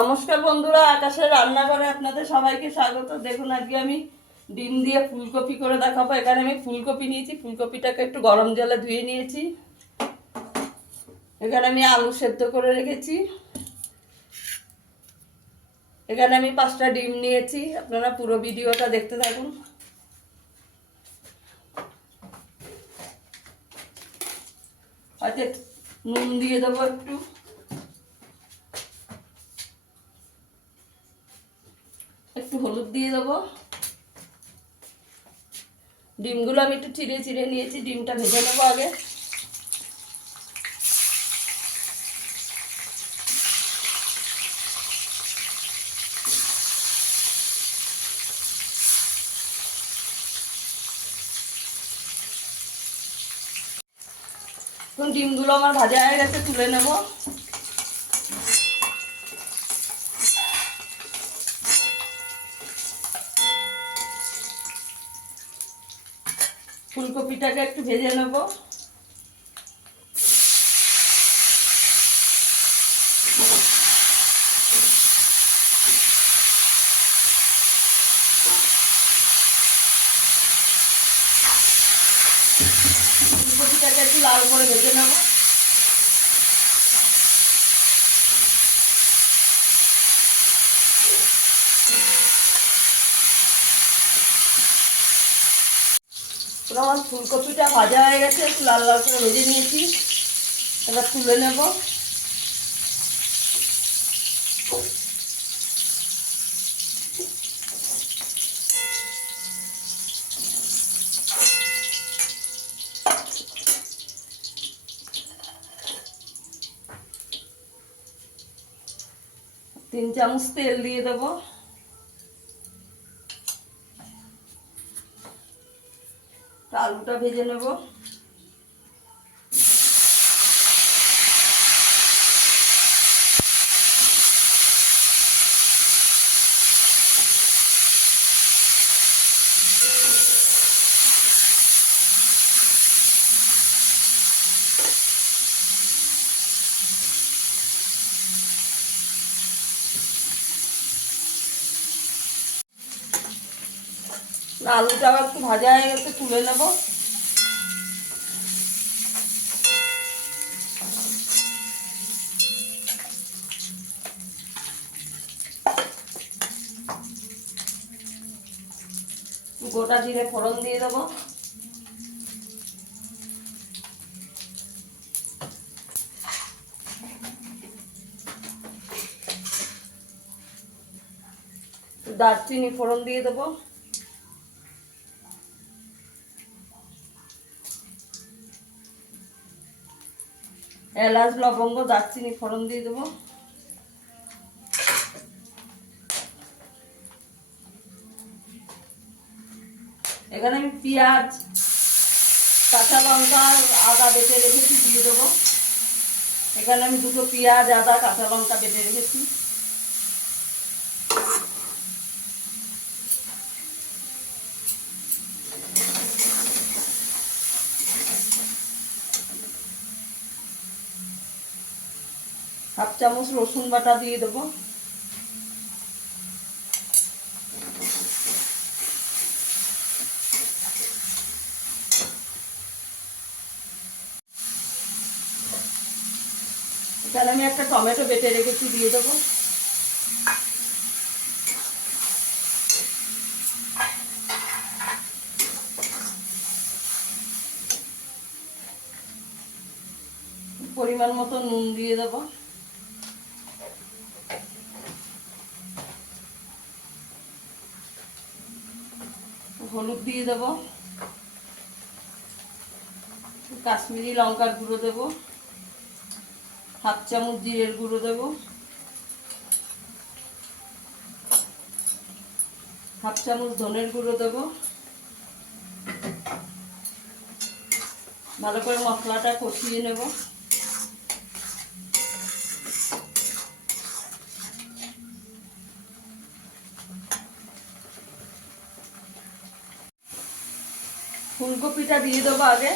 নমস্কার বন্ধুরা, আকাশের রান্নাঘরে আপনাদের সবাইকে স্বাগত। দেখুন আজকে আমি ডিম দিয়ে ফুলকপি করে দেখাবো। এখানে আমি ফুলকপি নিয়েছি, ফুলকপিটাকে একটু গরম জলে ধুয়ে নিয়েছি। এখানে আমি আলু সেদ্ধ করে রেখেছি। এখানে আমি 5টা ডিম নিয়েছি। আপনারা পুরো ভিডিওটা দেখতে থাকুন। আচ্ছা, নুন দিয়ে দেবো একটু হলুদ দিয়ে দেবো। ডিমগুলো আমি একটু চিড়ে চিড়ে নিয়েছি, ডিমটা ভেজে নেবো আগে। এখন ডিমগুলো আমার ভাজা হয়ে গেছে, তুলে নেব। ফুলকপিটাকে একটু ভেজে নেব। ফুলকপিটাকে একটু লাল করে ভেজে নেব। আমার ফুলকপিটা ভাজা হয়ে গেছে, একটু লাল লাল করে ভেজে নিয়েছি। এবার তুলে নেব। তিন চামচ তেল দিয়ে দেবো। আলুটা ভেজে নেব। আলুটা একটু ভাজা হয়ে গেছে, তুলে নেব। গোটা জিরে ফোড়ন দিয়ে দেবো। দারচিনি ফোড়ন দিয়ে দেবো। এলাচ, লবঙ্গ, দারচিনি ফোড়ন দিয়ে দেবো। এখানে আমি পেঁয়াজ, কাঁচা লঙ্কা, আদা বেটে রেখেছি, দিয়ে দেবো। এখানে আমি 2টো পেঁয়াজ, আদা, কাঁচা লঙ্কা বেটে রেখেছি। হাফ চামচ রসুন বাটা দিয়ে দেবো। এখানে আমি একটা টমেটো বেটে রেখেছি, দিয়ে দেবো। পরিমাণ মতো নুন দিয়ে দেবো। হলুদ দিয়ে দেবো। কাশ্মীরি লঙ্কার গুঁড়ো দেবো। হাফ চামচ জিরের গুঁড়ো দেবো। হাফ চামচ ধনের গুঁড়ো দেবো। ভালো করে মশলাটা কষিয়ে নেব। ফুলকপিটা দিয়ে দেবো আগে।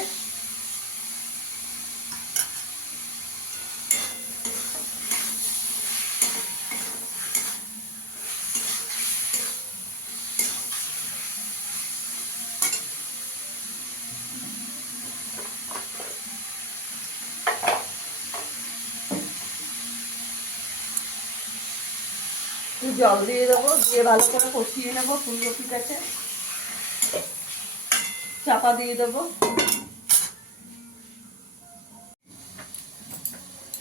একটু জল দিয়ে দেবো, দিয়ে ভালো করে কষিয়ে নেবো ফুলকপিটাকে। চাপা দিয়ে দেবো।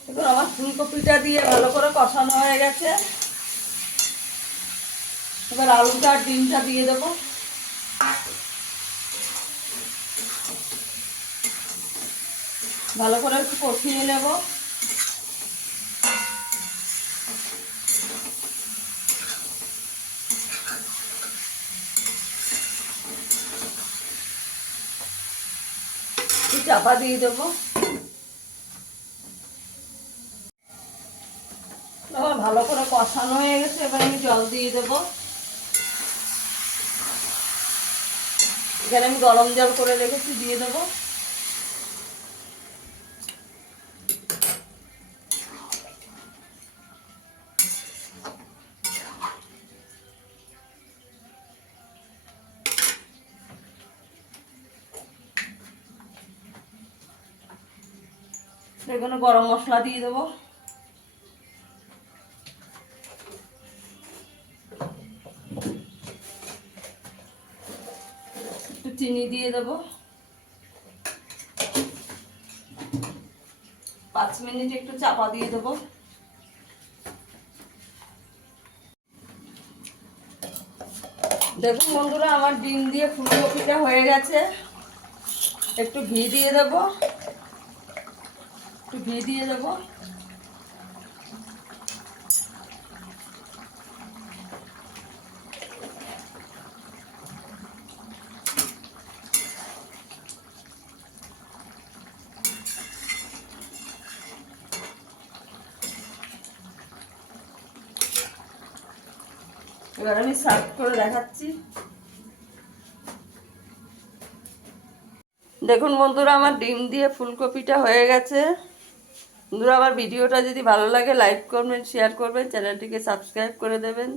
এবার আমার ফুলকপিটা দিয়ে ভালো করে কষানো হয়ে গেছে। এবার আলুটা আর ডিমটা দিয়ে দেবো। ভালো করে একটু কষিয়ে নেব। একটু চাপা দিয়ে দেবো। এবার ভালো করে কষানো হয়ে গেছে, এবার আমি জল দিয়ে দেবো। এখানে আমি গরম জল করে রেখেছি, দিয়ে দেবো। এখানে গরম মশলা দিয়ে দেবো। একটু চিনি দিয়ে দেবো। 5 মিনিট একটু চাপা দিয়ে দেবো। দেখুন বন্ধুরা, আমার ডিম দিয়ে ফুলকপিটা হয়ে গেছে। একটু ঘি দিয়ে দেবো। একটু ঘি দিয়ে দেবো। এবার আমি সার্ভ করে দেখাচ্ছি। দেখুন বন্ধুরা, আমার ডিম দিয়ে ফুলকপিটা হয়ে গেছে। বন্ধুরা, আমার ভিডিওটা যদি ভালো লাগে লাইক করবেন, শেয়ার করবেন, চ্যানেলটিকে সাবস্ক্রাইব করে দেবেন।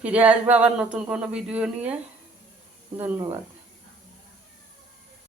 ফিরে আসবো আবার নতুন কোনো ভিডিও নিয়ে। ধন্যবাদ।